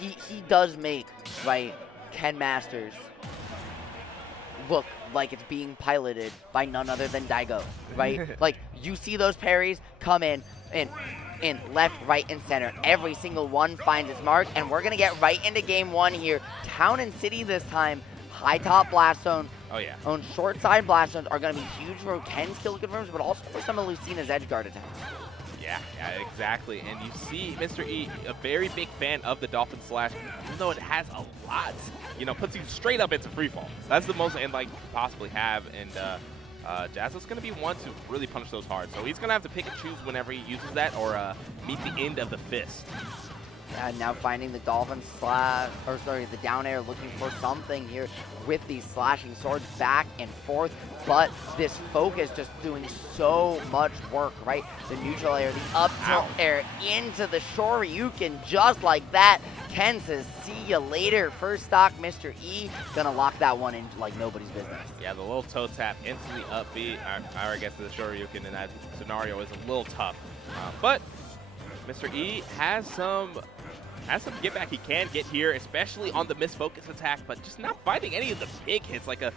he does make, right, Ken Masters look like it's being piloted by none other than Daigo, right? Like, you see those parries come in left, right, and center. Every single one finds its mark, and we're going to get right into game one here. Town and City this time. High top blast zone. Oh, yeah. On short side blast zones are going to be huge for Ken's kill confirms, but also for some of Lucina's edge guard attacks. Yeah, exactly. And you see Mr. E, a very big fan of the Dolphin Slash, even though it has a lot, you know, puts you straight up into free fall. That's the most end like you possibly have, and Jahzz0's going to be one to really punish those hard. So he's going to have to pick and choose whenever he uses that, or meet the end of the fist. Yeah, now finding the Dolphin Slash, or sorry, the down air, looking for something here with these slashing swords back and forth, but this focus just doing so much work, right? The neutral air, the up tilt air into the Shoryuken, just like that. Ken says, see you later. First stock, Mr. E, gonna lock that one in like nobody's business. Yeah, the little toe tap into the up B, I guess the Shoryuken in that scenario is a little tough. But Mr. E has some get back he can get here, especially on the misfocus attack, but just not finding any of the big hits like a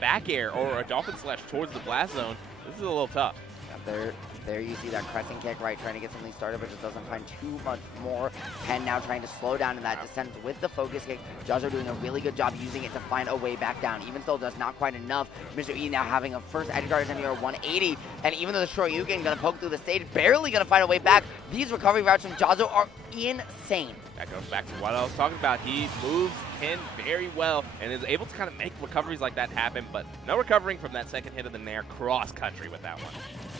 back air or a Dolphin Slash towards the blast zone. This is a little tough. Yeah, there you see that crescent kick, right, trying to get something started, but just doesn't find too much more. Ken now trying to slow down in that descent with the focus kick. Jahzz0 doing a really good job using it to find a way back down, even still does not quite enough. Mr. E now having a first edge guard attempt here at 180, and even though the Shoryuken gonna poke through the stage, barely gonna find a way back. These recovery routes from Jahzz0 are insane. That goes back to what I was talking about. He moves Ken very well and is able to kind of make recoveries like that happen, but no recovering from that second hit of the Nair cross country with that one.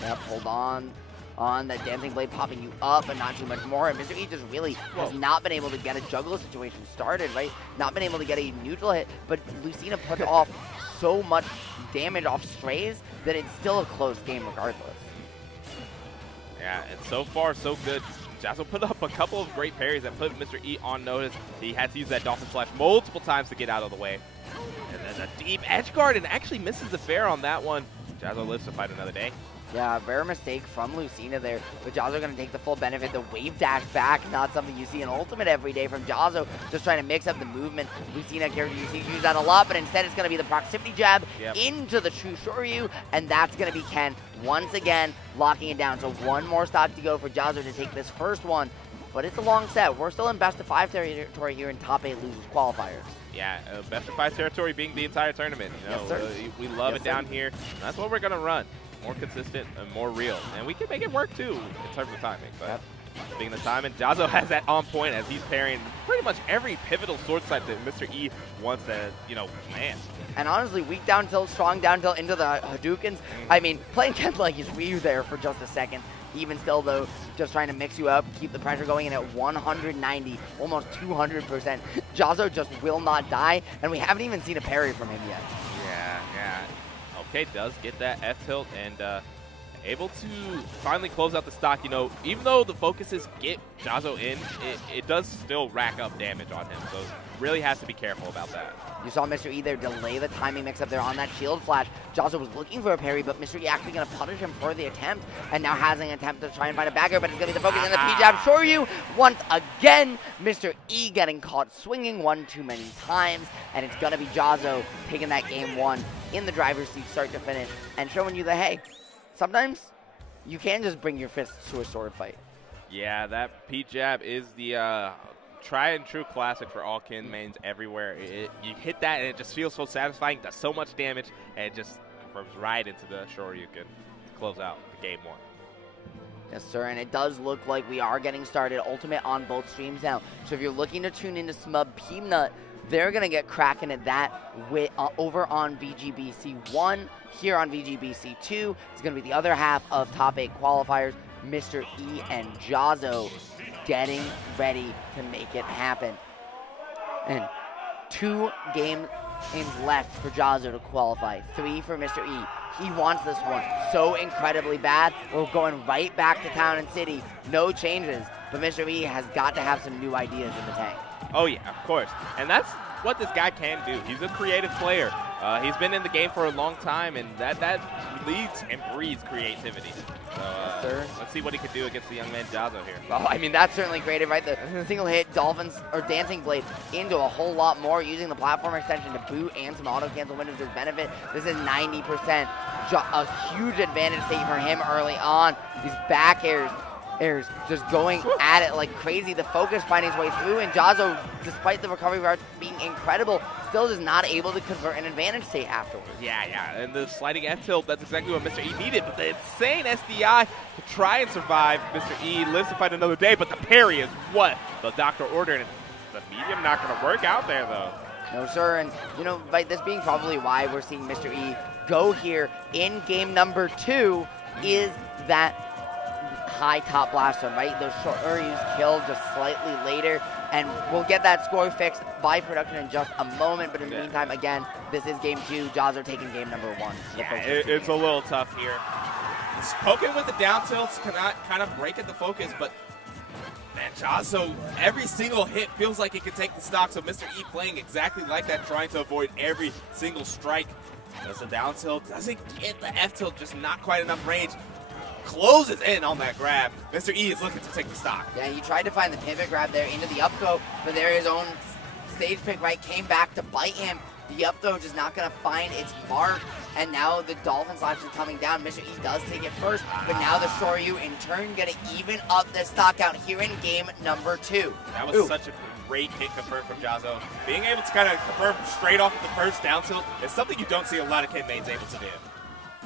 Yep, hold on that dancing blade popping you up, but not too much more. And Mr. E just really has not been able to get a juggle situation started, right? Not been able to get a neutral hit, but Lucina put off so much damage off strays that it's still a close game regardless. Yeah, and so far so good. Jahzz0 put up a couple of great parries that put Mr. E on notice. He had to use that Dolphin Slash multiple times to get out of the way. And then a deep edge guard and actually misses the fair on that one. Jahzz0 lives to fight another day. Yeah, rare mistake from Lucina there, but Jahzz0 going to take the full benefit. The wave dash back, not something you see in Ultimate every day from Jahzz0, just trying to mix up the movement. Lucina character, you see use that a lot, but instead it's going to be the proximity jab into the true Shoryu, and that's going to be Ken once again locking it down. So one more stock to go for Jahzz0 to take this first one, but it's a long set. We're still in best of 5 territory here in top 8 losers qualifiers. Yeah, best of 5 territory being the entire tournament. You know, yes, we love it down here. That's what we're going to run. More consistent and more real. And we can make it work too in terms of timing. But speaking of timing, Jahzz0 has that on point as he's parrying pretty much every pivotal sword type that Mr. E wants to, you know, man. And honestly, weak down tilt, strong down tilt into the Hadoukens. I mean, playing Ken like he's Ryu there for just a second. Even still, though, just trying to mix you up, keep the pressure going in at 190, almost 200%. Jahzz0 just will not die, and we haven't even seen a parry from him yet. Yeah. Okay, does get that F-tilt and able to finally close out the stock. You know, even though the focuses get Jahzz0 in, it does still rack up damage on him, so really has to be careful about that. You saw Mr. E there delay the timing mix up there on that shield flash. Jahzz0 was looking for a parry, but Mr. E actually going to punish him for the attempt, and now has an attempt to try and find a bagger, but it's going to be the focus in the P-jab. Shoryu, once again, Mr. E getting caught swinging one too many times, and it's going to be Jahzz0 taking that game one in the driver's seat start to finish, and showing you that, hey, sometimes you can just bring your fists to a sword fight. Yeah, that P-jab is the try and true classic for all Ken mains everywhere. You hit that and it just feels so satisfying, does so much damage, and it just confirms right into the Shoryuken to close out the game one. Yes, sir, and it does look like we are getting started. Ultimate on both streams now. So if you're looking to tune into Smub Peanut, they're going to get cracking at that over on VGBC 1. Here on VGBC 2, it's going to be the other half of top 8 qualifiers. Mr. E and Jahzz0 getting ready to make it happen. And 2 games left for Jahzz0 to qualify. 3 for Mr. E. He wants this one so incredibly bad. We're going right back to Town and City. No changes. But Mr. E has got to have some new ideas in the tank. Oh yeah, of course. And that's what this guy can do. He's a creative player. He's been in the game for a long time, and that leads and breeds creativity. So let's see what he can do against the young man Jahzz0 here. Well, I mean, that's certainly creative, right? The single hit Dolphins or Dancing Blade into a whole lot more, using the platform extension to boot and some auto cancel windows to his benefit. This is 90%, a huge advantage state for him early on. These back airs just going at it like crazy. The focus finding its way through, and Jahzz0, despite the recovery routes being incredible, still is not able to convert an advantage state afterwards. Yeah, and the sliding F tilt, that's exactly what Mr. E needed, but the insane SDI to try and survive. Mr. E lives to fight another day, but the parry is what the doctor ordered, and the medium not going to work out there, though. No, sir, and, you know, by this being probably why we're seeing Mr. E go here in game number 2 is that high top blaster, right? Those short Uryu's killed just slightly later, and we'll get that score fixed by production in just a moment, but in the meantime, again, this is game 2. Jahzz0 taking game number 1. Yeah, it's a little tough here. Poking with the down tilts cannot kind of break at the focus, but man, Jahzz0, every single hit feels like it could take the stock, so Mr. E playing exactly like that, trying to avoid every single strike. Does the down tilt, doesn't get the F tilt, just not quite enough range. Closes in on that grab. Mr. E is looking to take the stock. Yeah, he tried to find the pivot grab there into the up throw, but there his own stage pick, right, came back to bite him. The up throw just not going to find its mark, and now the Dolphin slash is coming down. Mr. E does take it first, but now the Shoryu in turn going to even up the stock out here in game number 2. That was such a great hit confirmed from Jahzz0. Being able to kind of confirm straight off the first down tilt is something you don't see a lot of Ken Mains able to do.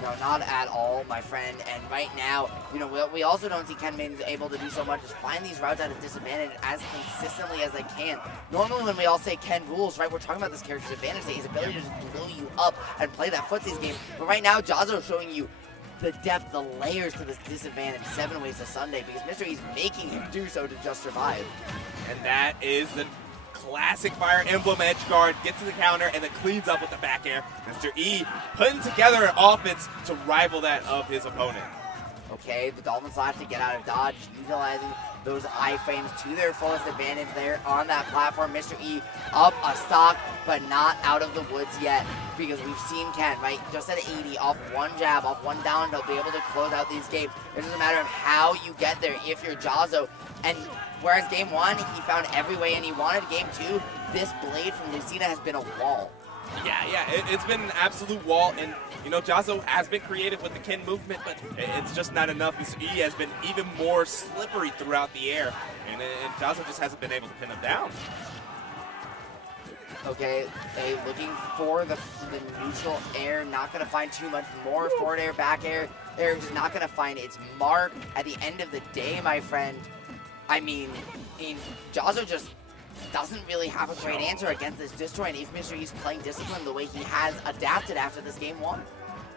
No, not at all, my friend. And right now, you know, what we also don't see Ken Mains able to do so much is find these routes at a disadvantage as consistently as they can. Normally when we all say Ken rules, right, we're talking about this character's advantage, his ability to just blow you up and play that footsies game. But right now, Jahzz0 showing you the depth, the layers to this disadvantage 7 ways to Sunday, because Mr. E's making him do so to just survive. And that is the classic Fire Emblem edge guard, gets to the counter, and then cleans up with the back air. Mr. E putting together an offense to rival that of his opponent. Okay, the Dolphin slash to get out of dodge, utilizing those iframes to their fullest advantage there on that platform. Mr. E up a stock, but not out of the woods yet, because we've seen Ken, right, just at 80, off one jab, off one down, they'll be able to close out these games. It's just a matter of how you get there if you're Jahzz0. And whereas game 1, he found every way and he wanted, game 2, this blade from Lucina has been a wall. Yeah, it's been an absolute wall, and you know, Jahzz0 has been creative with the Ken movement, but it's just not enough. Mr. E has been even more slippery throughout the air, and Jahzz0 just hasn't been able to pin him down. Okay, looking for the neutral air, not going to find too much more. Forward air, back air, just not going to find its mark. At the end of the day, my friend, I mean Jahzz0 just doesn't really have a great answer against this Destroy, and if Mr. E's playing discipline the way he has adapted after this game 1.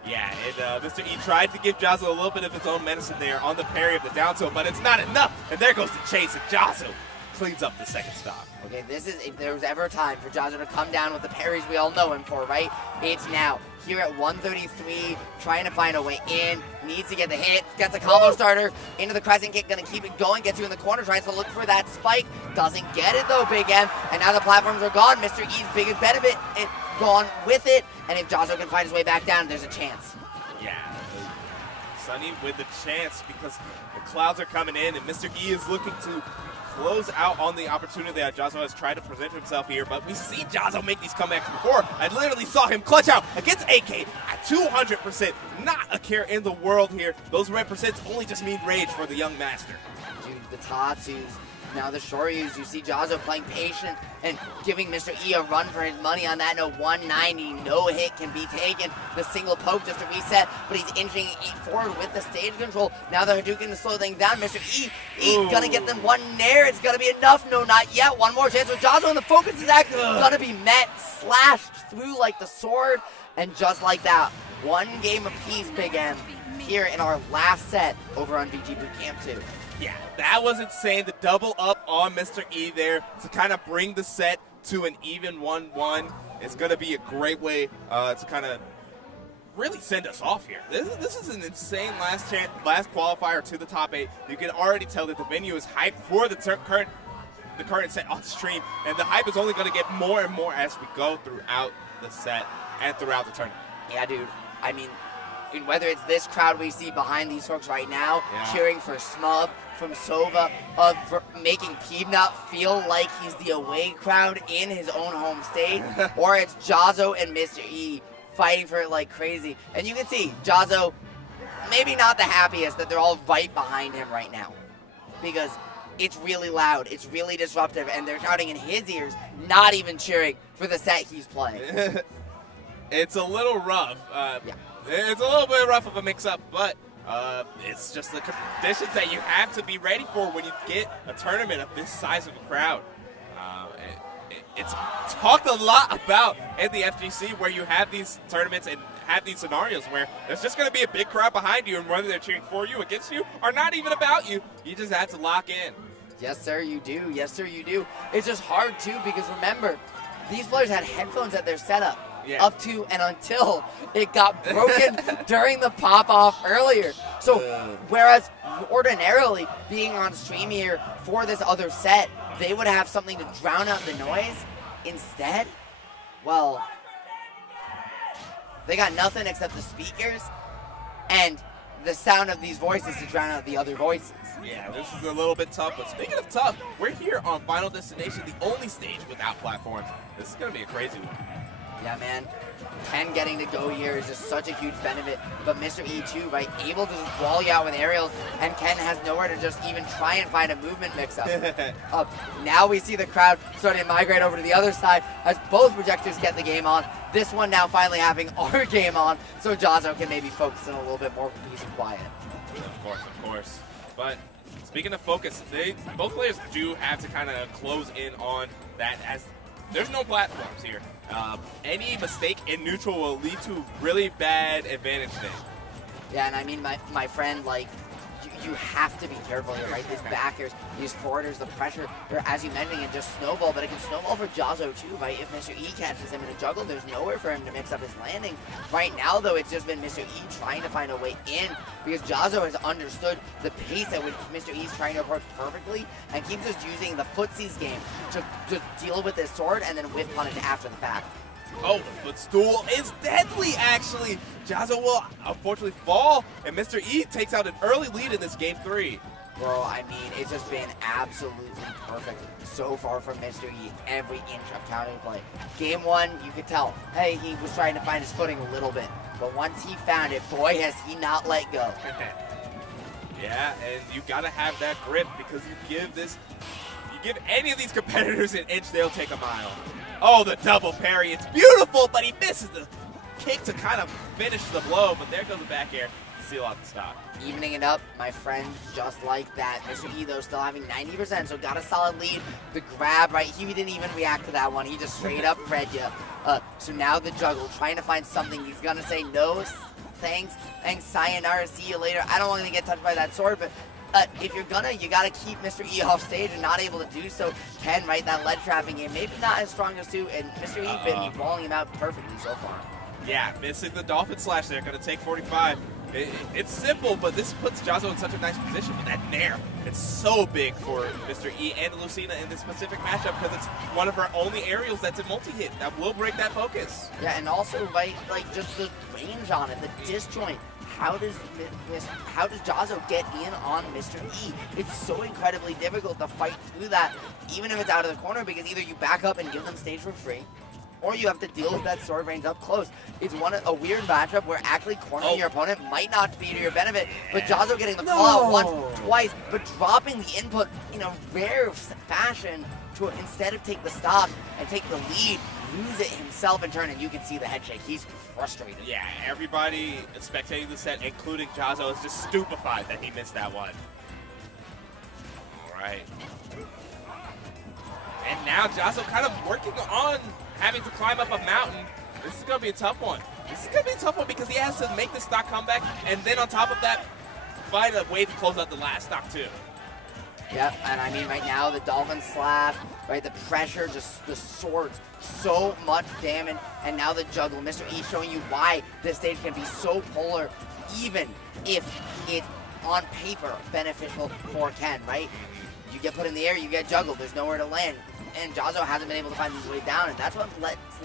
Yeah, and Mr. E tried to give Jahzz0 a little bit of his own medicine there on the parry of the down tilt, but it's not enough, and there goes the chase, and Jahzz0 cleans up the second stock. Okay, this is, if there was ever a time for Jahzz0 to come down with the parries we all know him for, right? It's now. Here at 133, trying to find a way in, needs to get the hit, gets a combo starter, into the crescent kick, gonna keep it going, gets you in the corner, tries to look for that spike, doesn't get it though, Big M, and now the platforms are gone. Mr. E's biggest benefit, gone with it, and if Jahzz0 can find his way back down, there's a chance. Yeah, Sunny with the chance, because the clouds are coming in, and Mr. E is looking to close out on the opportunity that Jahzz0 has tried to present himself here, but we see Jahzz0 make these comebacks before. I literally saw him clutch out against AK at 200%. Not a care in the world here. Those red percents only just mean rage for the young master. Dude, the Tatsus, now the Shoryus, you see Jahzz0 playing patient and giving Mr. E a run for his money on that. No 190, no hit can be taken. The single poke just to reset, but he's inching forward with the stage control. Now the Hadouken to slow things down. Mr. E gonna get them one nair. It's gonna be enough. No, not yet. One more chance with Jahzzo, and the focus is actually gonna be met, slashed through like the sword, and just like that, one game apiece, Big M, here in our last set over on VGBootCamp 2. Yeah, that was insane. The double up on Mr. E there to kind of bring the set to an even 1-1. It's going to be a great way to kind of really send us off here. This is an insane last qualifier to the top 8. You can already tell that the venue is hyped for the current set on stream, and the hype is only going to get more and more as we go throughout the set. and throughout the tournament. Yeah, dude. I mean, whether it's this crowd we see behind these folks right now, cheering for Smub, from Sova, for making Peanut feel like he's the away crowd in his own home state, or it's Jahzz0 and Mr. E fighting for it like crazy. And you can see Jahzz0 maybe not the happiest that they're all right behind him right now, because it's really loud, it's really disruptive, and they're shouting in his ears, not even cheering for the set he's playing. It's a little rough. It's a little bit rough of a mix-up, but it's just the conditions that you have to be ready for when you get a tournament of this size of a crowd. It's talked a lot about in the FGC, where you have these tournaments and have these scenarios where there's just going to be a big crowd behind you, and whether they're cheering for you, against you, or not even about you, you just have to lock in. Yes, sir, you do. Yes, sir, you do. It's just hard, too, because remember, these players had headphones at their setup. Yeah. Up to and until it got broken during the pop-off earlier. So, whereas ordinarily being on stream here for this other set, they would have something to drown out the noise. Instead, well, they got nothing except the speakers and the sound of these voices to drown out the other voices. Yeah, this is a little bit tough, but speaking of tough, we're here on Final Destination, the only stage without platforms. This is going to be a crazy one. Yeah, man. Ken getting to go here is just such a huge benefit. But Mr. E too, right? Able to just wall you out with aerials, and Ken has nowhere to just even try and find a movement mix-up. Now we see the crowd starting to migrate over to the other side as both projectors get the game on. This one now finally having our game on, so Jahzz0 can maybe focus in a little bit more peace and quiet. Of course. But speaking of focus, both players do have to kind of close in on that, as there's no platforms here. Any mistake in neutral will lead to really bad advantage thing. Yeah, and I mean, my friend, like, you have to be careful here, right? These backers, these forwarders, the pressure, as you mentioned, it just snowball, but it can snowball for Jahzz0 too, right? If Mr. E catches him in a juggle, there's nowhere for him to mix up his landings. Right now, though, it's just been Mr. E trying to find a way in, because Jahzz0 has understood the pace at which Mr. E is trying to approach perfectly, and keeps just using the footsies game to deal with his sword and then whip punish after the fact. Oh, the footstool is deadly, actually. Jahzz0 will unfortunately fall, and Mr. E takes out an early lead in this game 3. Bro, I mean, it's just been absolutely perfect so far from Mr. E, every inch of counterplay. Game 1, you could tell, hey, he was trying to find his footing a little bit, but once he found it, boy, has he not let go. Yeah, and you gotta have that grip, because you give any of these competitors an inch, they'll take a mile. Oh, the double parry. It's beautiful, but he misses the kick to kind of finish the blow. But there goes the back air to seal out the stock. Evening it up, my friend, just like that. Mr. E, though, still having 90%, so got a solid lead. The grab, right? He didn't even react to that one. He just straight up read you. So now the juggle, trying to find something. He's going to say no, thanks, sayonara, see you later. I don't want to get touched by that sword, but if you're gonna, you gotta keep Mr. E off stage, and not able to do so. Ken, right, that lead trapping game, maybe not as strong as 2, and Mr. E been balling him out perfectly so far. Yeah, missing the Dolphin Slash there, gonna take 45. It's simple, but this puts Jahzz0 in such a nice position. But that nair, it's so big for Mr. E and Lucina in this specific matchup, because it's one of her only aerials that's in multi-hit. That will break that focus. Yeah, and also, right, like just the range on it, the disjoint. How does Jahzz0 get in on Mr. E? It's so incredibly difficult to fight through that, even if it's out of the corner, because either you back up and give them stage for free, or you have to deal with that sword range up close. It's a weird matchup where actually cornering your opponent might not be to your benefit, but Jahzz0 getting the call out once, twice, but dropping the input in a rare fashion to, instead of take the stock and take the lead, lose it himself in turn, and you can see the head shake. He's frustrated. Yeah, everybody spectating the set, including Jahzz0, is just stupefied that he missed that one. All right. And now Jahzz0 kind of working on having to climb up a mountain. This is going to be a tough one. This is going to be a tough one because he has to make the stock comeback, and then on top of that, find a way to close out the last stock too. Yep, and I mean right now the Dolphin Slap, right, the pressure, just the swords, so much damage, and now the juggle. Mr. E showing you why this stage can be so polar, even if it's on paper beneficial for Ken, right? You get put in the air, you get juggled. There's nowhere to land. And Jahzz0 hasn't been able to find his way down, and that's what's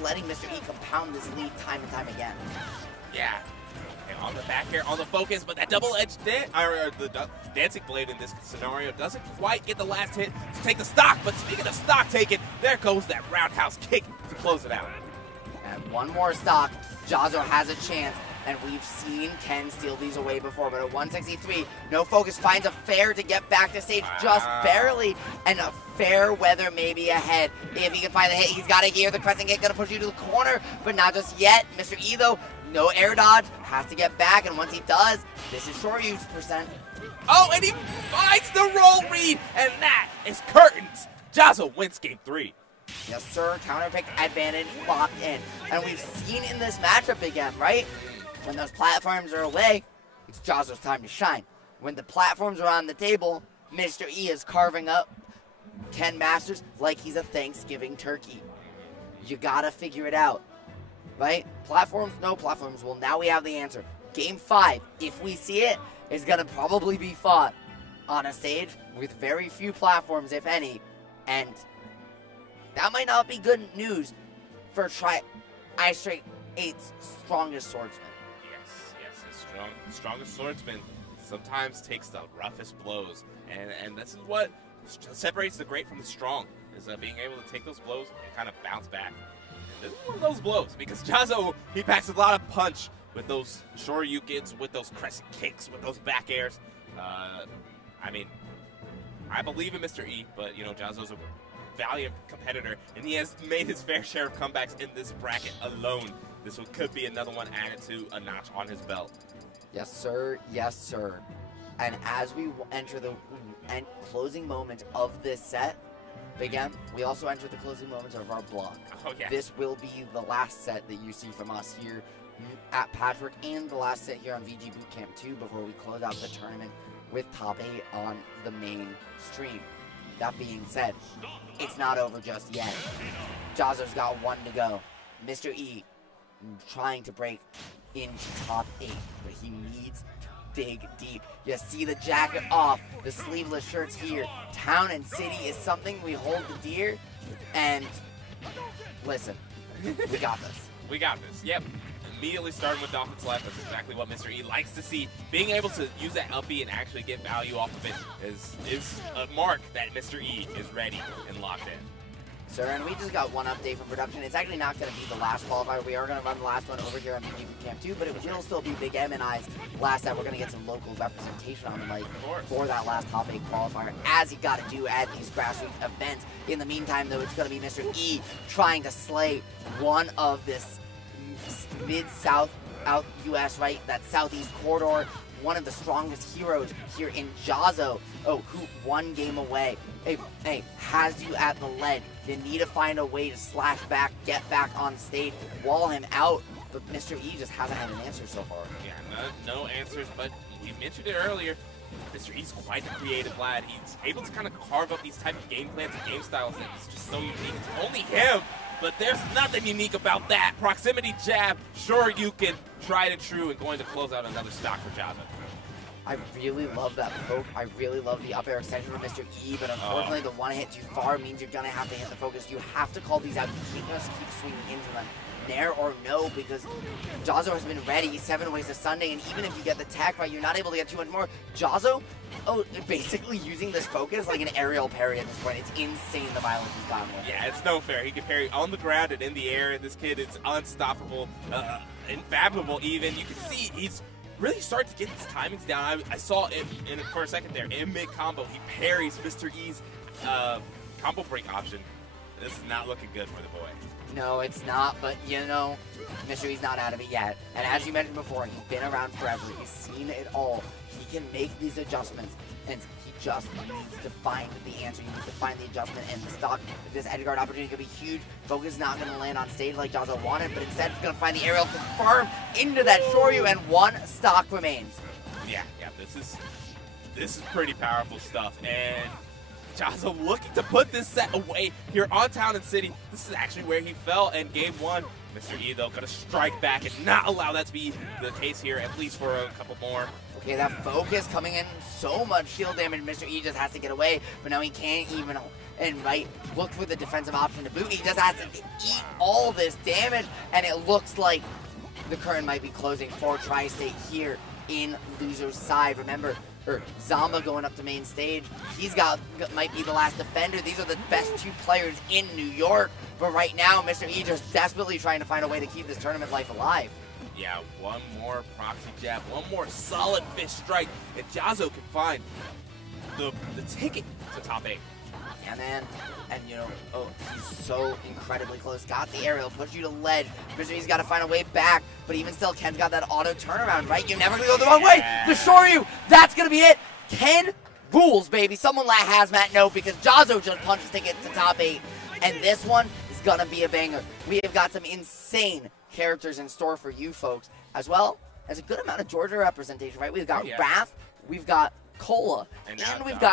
letting Mr. E compound this lead time and time again. Yeah. And on the back here, on the focus, but that double-edged dancing blade in this scenario doesn't quite get the last hit to take the stock. But speaking of stock taken, there goes that roundhouse kick to close it out. And one more stock, Jahzz0 has a chance. And we've seen Ken steal these away before, but at 163, no focus, finds a fair to get back to stage just barely, and a fair weather maybe ahead. If he can find the hit, he's got it here. The crescent kick gonna push you to the corner, but not just yet. Mr. E though, no air dodge, has to get back, and once he does, this is Shoryu's percent. Oh, and he finds the roll read, and that is curtains. Jahzz0 wins game 3. Yes, sir, counter pick advantage locked in. And we've seen in this matchup again, right? When those platforms are away, it's Jahzz0's time to shine. When the platforms are on the table, Mr. E is carving up Ken Masters like he's a Thanksgiving turkey. You gotta figure it out, right? Platforms, no platforms. Well, now we have the answer. Game 5, if we see it, is gonna probably be fought on a stage with very few platforms, if any. And that might not be good news for Ice Strike 8's strongest swordsman. Strongest swordsman sometimes takes the roughest blows, and this is what separates the great from the strong, is being able to take those blows and kind of bounce back. And this is one of those blows, because Jahzz0, he packs a lot of punch with those Shoryukens, with those crescent kicks, with those back airs. I mean, I believe in Mr. E, but, you know, Jahzz0's a valiant competitor, and he has made his fair share of comebacks in this bracket alone. This one could be another one added to a notch on his belt. Yes, sir. Yes, sir. And as we enter the closing moments of this set, Big M, we also enter the closing moments of our blog. Oh, yeah. This will be the last set that you see from us here at Patchwork, and the last set here on VGBootCamp 2 before we close out the tournament with top 8 on the main stream. That being said, it's not over just yet. Jahzz0's got one to go. Mr. E trying to break into top 8, but he needs to dig deep. You see the jacket off, the sleeveless shirts here. Town and city is something we hold dear, and listen, we got this. We got this, yep. Immediately starting with Dolphin's Left, that's exactly what Mr. E likes to see. Being able to use that up B and actually get value off of it is a mark that Mr. E is ready and locked in. Sir, and we just got one update from production. It's actually not going to be the last qualifier. We are going to run the last one over here on VGBootCamp 2, but it will still be Big M and I's last set. We're going to get some local representation on the mic for that last top 8 qualifier, as you got to do at these grassroots events. In the meantime, though, it's going to be Mr. E trying to slay one of this mid-south out US, right? That southeast corridor. One of the strongest heroes here in Jahzz0, who one game away. Hey, has you at the lead. You need to find a way to slash back, get back on stage, wall him out. But Mr. E just hasn't had an answer so far. Yeah, no answers, but you mentioned it earlier. Mr. E's quite a creative lad. He's able to kind of carve up these type of game plans and game styles that is just so unique. It's only him, but there's nothing unique about that. Proximity jab, Shoryuken, tried and true, and going to close out another stock for Jahzz0. I really love that poke. I really love the up air extension from Mr. E, but unfortunately the one hit too far means you're gonna have to hit the focus. You have to call these out. You can't just keep swinging into them. Nair or no, because Jahzz0 has been ready 7 ways to Sunday, and even if you get the tech right, you're not able to get too much more. Jahzz0, basically using this focus like an aerial parry at this point. It's insane the violence he's gotten with. Yeah, it's no fair. He can parry on the ground and in the air, and this kid is unstoppable, infathomable even. You can see he's really starting to get his timings down. I saw it for a second there. In mid-combo, he parries Mr. E's combo break option. This is not looking good for the boy. No, it's not, but you know, Mr. E's not out of it yet. And as you mentioned before, he's been around forever. He's seen it all. He can make these adjustments, and he just needs to find the answer. He needs to find the adjustment and the stock. This edge guard opportunity could be huge. Focus is not going to land on stage like Jahzz0 wanted, but instead he's going to find the aerial confirm into that Shoryu, and one stock remains. Yeah, this is pretty powerful stuff, and Jahzz0 looking to put this set away here on Town and City. This is actually where he fell in game 1. Mr. E, though, going to strike back and not allow that to be the case here, at least for a couple more. Okay, that focus coming in, so much shield damage. Mr. E just has to get away, but now he can't even look for the defensive option to boot. He just has to eat all this damage, and it looks like the current might be closing for Tri-State here in loser's side. Remember, Zamba going up to main stage. Might be the last defender. These are the best 2 players in New York. But right now, Mr. E just desperately trying to find a way to keep this tournament life alive. Yeah, one more proxy jab, one more solid fish strike, and Jahzz0 can find the ticket to top 8. Yeah, man. And, you know, he's so incredibly close. Got the aerial, push you to ledge. Mr. E's got to find a way back, but even still, Ken's got that auto turnaround, right? You're never going to go the wrong way. The Shoryu, that's going to be it. Ken rules, baby. Someone let Hazmat know, because Jahzz0 just punched ticket to top 8. And this one is going to be a banger. We have got some insane characters in store for you folks, as well as a good amount of Georgia representation, right? We've got Wrath, we've got Cola, and we've got